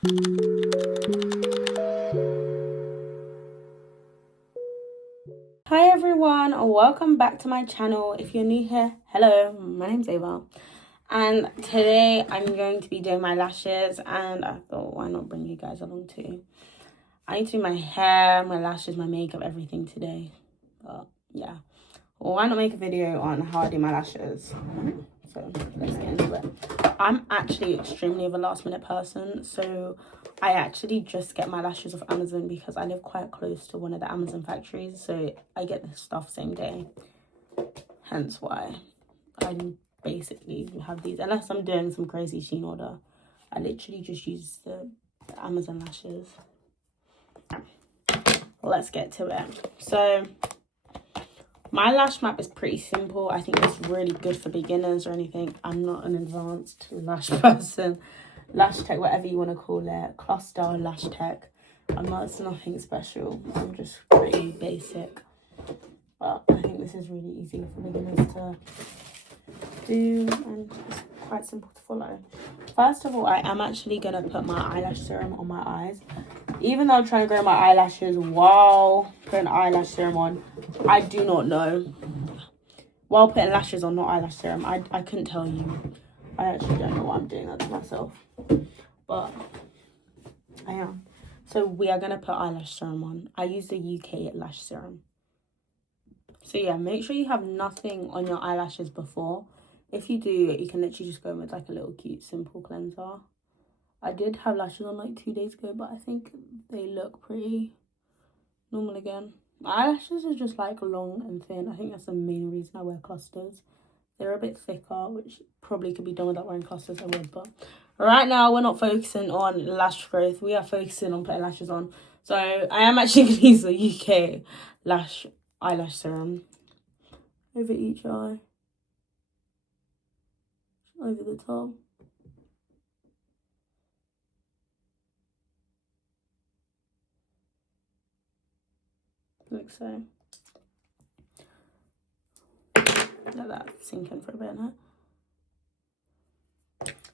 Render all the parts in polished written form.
Hi everyone, welcome back to my channel. If you're new here, hello, my name's Ava, and today I'm going to be doing my lashes, and I thought, why not bring you guys along too. I need to do my hair, my lashes, my makeup, everything today. But yeah, why not make a video on how I do my lashes? So let's get into it. I'm actually extremely of a last minute person, so I actually just get my lashes off Amazon because I live quite close to one of the Amazon factories, so I get this stuff same day. Hence why I basically have these, unless I'm doing some crazy Shein order. I literally just use the Amazon lashes. Let's get to it. So my lash map is pretty simple. I think it's really good for beginners or anything. I'm not an advanced lash person. Lash tech, whatever you want to call it. Cluster, lash tech. It's nothing special. I'm just pretty basic. But I think this is really easy for beginners to do. And it's quite simple to follow. First of all, I am actually going to put my eyelash serum on my eyes. Even though I'm trying to grow my eyelashes while putting eyelash serum on, I do not know. While putting lashes on, not eyelash serum, I couldn't tell you. I actually don't know what I'm doing that to myself. But I am. So we are going to put eyelash serum on. I use the UK lash serum. So yeah, make sure you have nothing on your eyelashes before. If you do, you can literally just go with like a little cute simple cleanser. I did have lashes on like 2 days ago, but I think they look pretty normal again. My eyelashes are just like long and thin. I think that's the main reason I wear clusters. They're a bit thicker, which probably could be done without wearing clusters, I would. But right now, we're not focusing on lash growth. We are focusing on putting lashes on. So I am actually going to use the UK eyelash serum over each eye, over the top. Like so. Let that sink in for a bit now.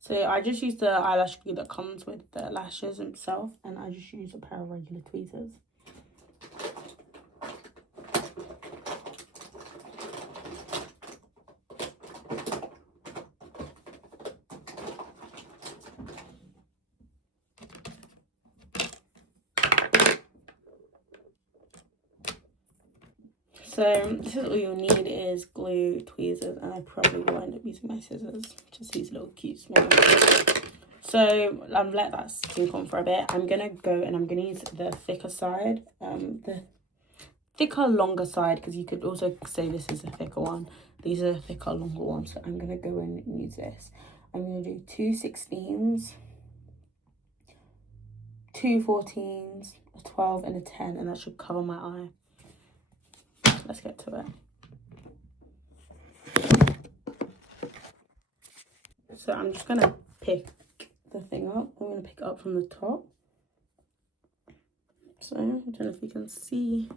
So I just use the eyelash glue that comes with the lashes itself, and I just use a pair of regular tweezers. So this is all you'll need is glue, tweezers, and I probably will end up using my scissors. Just these little cute small ones. So I've let that sink on for a bit. I'm gonna go and I'm gonna use the thicker side, the thicker, longer side, because you could also say this is a thicker one. These are the thicker, longer ones. So I'm gonna go in and use this. I'm gonna do 2 16s, 2 14s, a 12, and a 10, and that should cover my eye. Let's get to it. So I'm just gonna pick the thing up. I'm gonna pick it up from the top. So I don't know if you can see.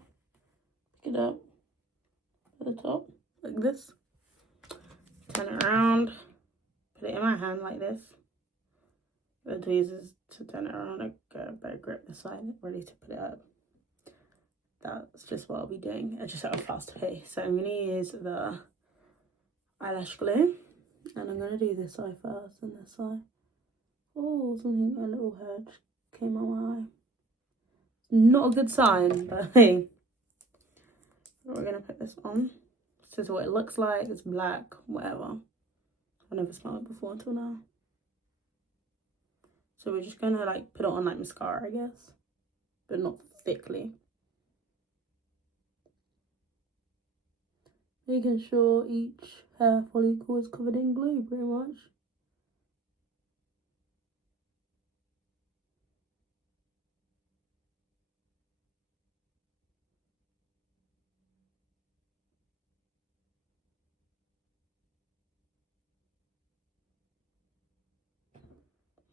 Pick it up at the top like this. Turn it around. Put it in my hand like this. The tweezers to turn it around. I get a better grip this side, ready to put it up. That's just what I'll be doing. I just at a fast pace. So I'm gonna use the eyelash glue, and I'm gonna do this eye first and this eye. Oh, something, a little hair came out my eye. Not a good sign, but hey. We're gonna put this on. This is what it looks like. It's black, whatever. I've never smelled it before until now. So we're just gonna like put it on like mascara, I guess, but not thickly. Making sure each hair follicle is covered in glue, pretty much.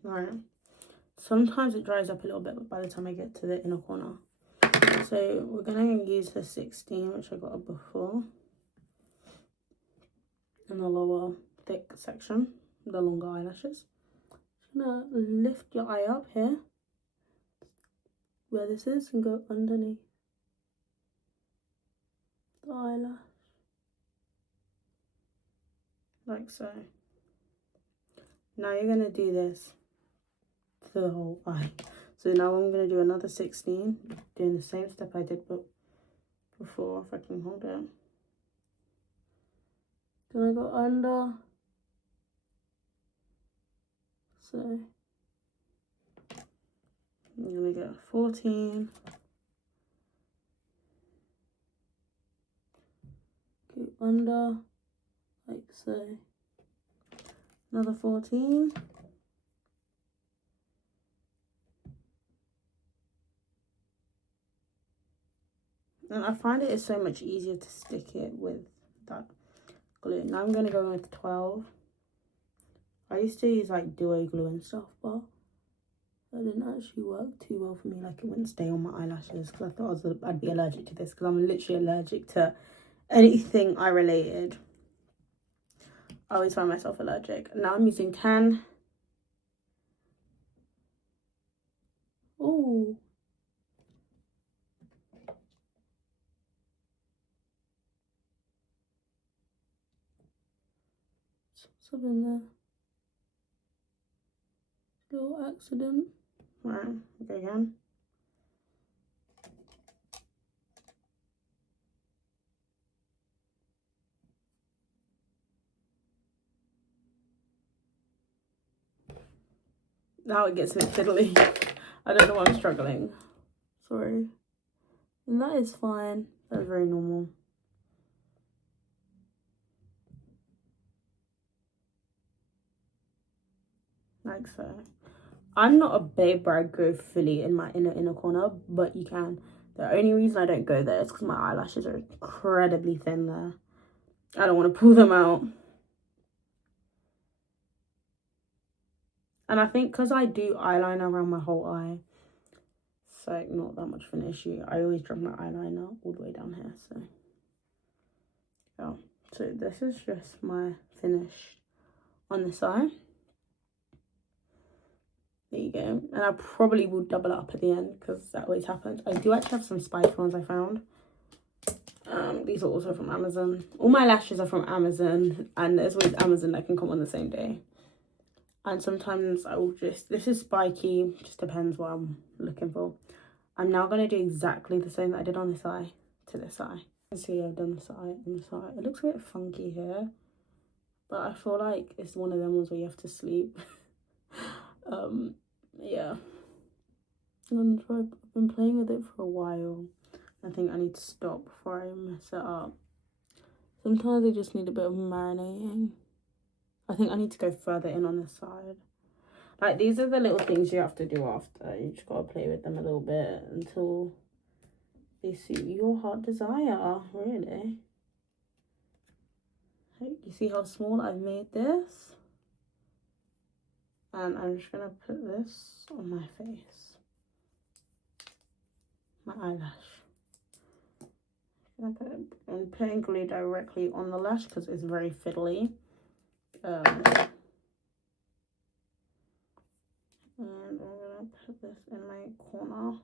Right. Sometimes it dries up a little bit by the time I get to the inner corner. So we're gonna use the 16, which I got up before, in the lower thick section, the longer eyelashes. Just gonna lift your eye up here, where this is, and go underneath the eyelash. Like so. Now you're gonna do this to the whole eye. So now I'm gonna do another 16, doing the same step I did before, if I can hold it. Gonna go under. So I'm gonna go 14. Go under, like so. Another 14. And I find it is so much easier to stick it with that glue. Now I'm gonna go with 12. I used to use like duo glue and stuff, but that didn't actually work too well for me. Like, it wouldn't stay on my eyelashes because I thought I'd be allergic to this, because I'm literally allergic to anything eye related. I always find myself allergic. Now I'm using 10. Ooh. Something in there. Little accident. Right, go again. Now it gets a bit fiddly. I don't know why I'm struggling. Sorry. And that is fine. That's very normal. Like so. I'm not a babe where I go fully in my inner corner, but you can. The only reason I don't go there is because my eyelashes are incredibly thin there. I don't want to pull them out. And I think because I do eyeliner around my whole eye, it's like not that much of an issue. I always drag my eyeliner all the way down here, so yeah. So this is just my finish on this eye. There you go. And I probably will double it up at the end because that always happens. I do actually have some spiky ones I found. These are also from Amazon. All my lashes are from Amazon, and there's always Amazon that can come on the same day. And sometimes I will just, this is spiky, just depends what I'm looking for. I'm now going to do exactly the same that I did on this eye to this eye. See, I've done this eye and this eye. It looks a bit funky here, but I feel like it's one of them ones where you have to sleep. Yeah. I've been playing with it for a while. I think I need to stop before I mess it up. Sometimes I just need a bit of marinating. I think I need to go further in on this side. Like, these are the little things you have to do after. You just gotta play with them a little bit until they suit your heart desire, really. You see how small I've made this? And I'm just gonna put this on my face. My eyelash. I'm putting glue directly on the lash because it's very fiddly. And I'm gonna put this in my corner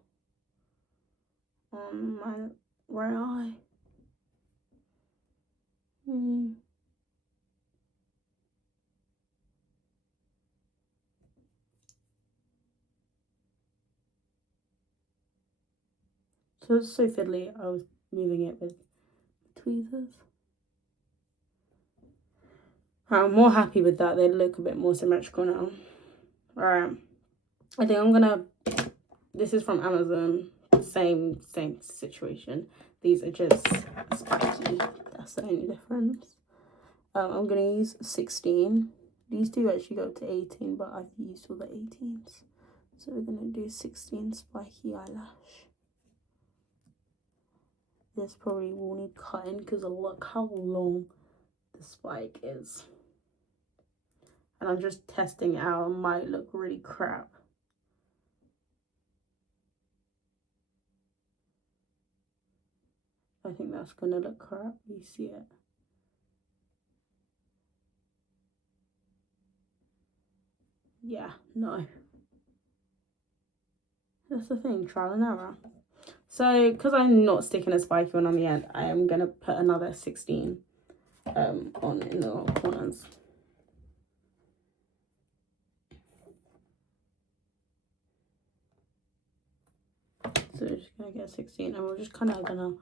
on my right eye. So it's so fiddly, I was moving it with tweezers. I'm more happy with that. They look a bit more symmetrical now. Alright, I think I'm gonna, this is from Amazon, same situation. These are just spiky, that's the only difference. I'm gonna use 16. These do actually go up to 18, but I've used all the 18s. So we're gonna do 16 spiky eyelash. This probably will need cutting because look how long the spike is. And I'm just testing it out. It might look really crap. I think that's gonna look crap. You see it? yeah, no. That's the thing, trial and error. So, because I'm not sticking a spiky one on the end, I am going to put another 16 on in the corners. So we're just going to get 16 and we're just kind of going to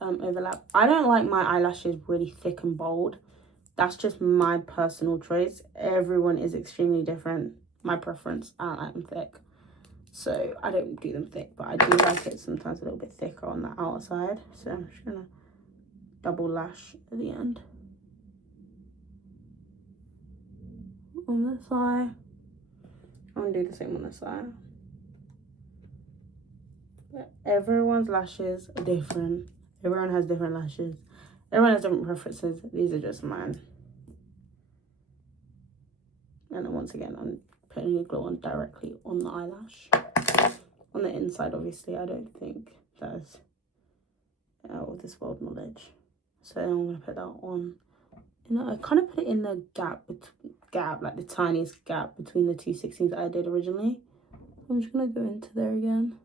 overlap. I don't like my eyelashes really thick and bold. That's just my personal choice. Everyone is extremely different. My preference, I like them thick. So I don't do them thick, but I do like it sometimes a little bit thicker on the outside. So I'm just going to double lash at the end. On this side. I'm going to do the same on this side. But everyone's lashes are different. Everyone has different lashes. Everyone has different preferences. These are just mine. And then once again, I'm putting a glue on directly on the eyelash. On the inside, obviously, I don't think that's out of this world knowledge. So I'm going to put that on. And I kind of put it in the gap, like the tiniest gap between the two 16s that I did originally. I'm just going to go into there again.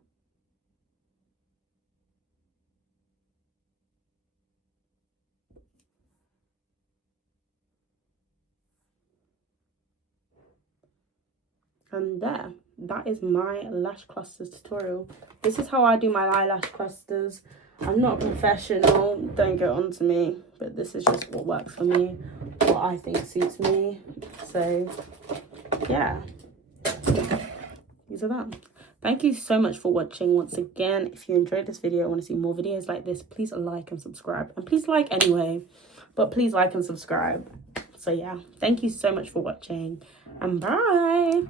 And there, that is my lash clusters tutorial. This is how I do my eyelash clusters. I'm not professional, don't get on to me, but this is just what works for me, what I think suits me. So yeah, these are them. Thank you so much for watching. Once again, if you enjoyed this video, I want to see more videos like this, please like and subscribe. And please like anyway, but please like and subscribe. So yeah, thank you so much for watching and bye.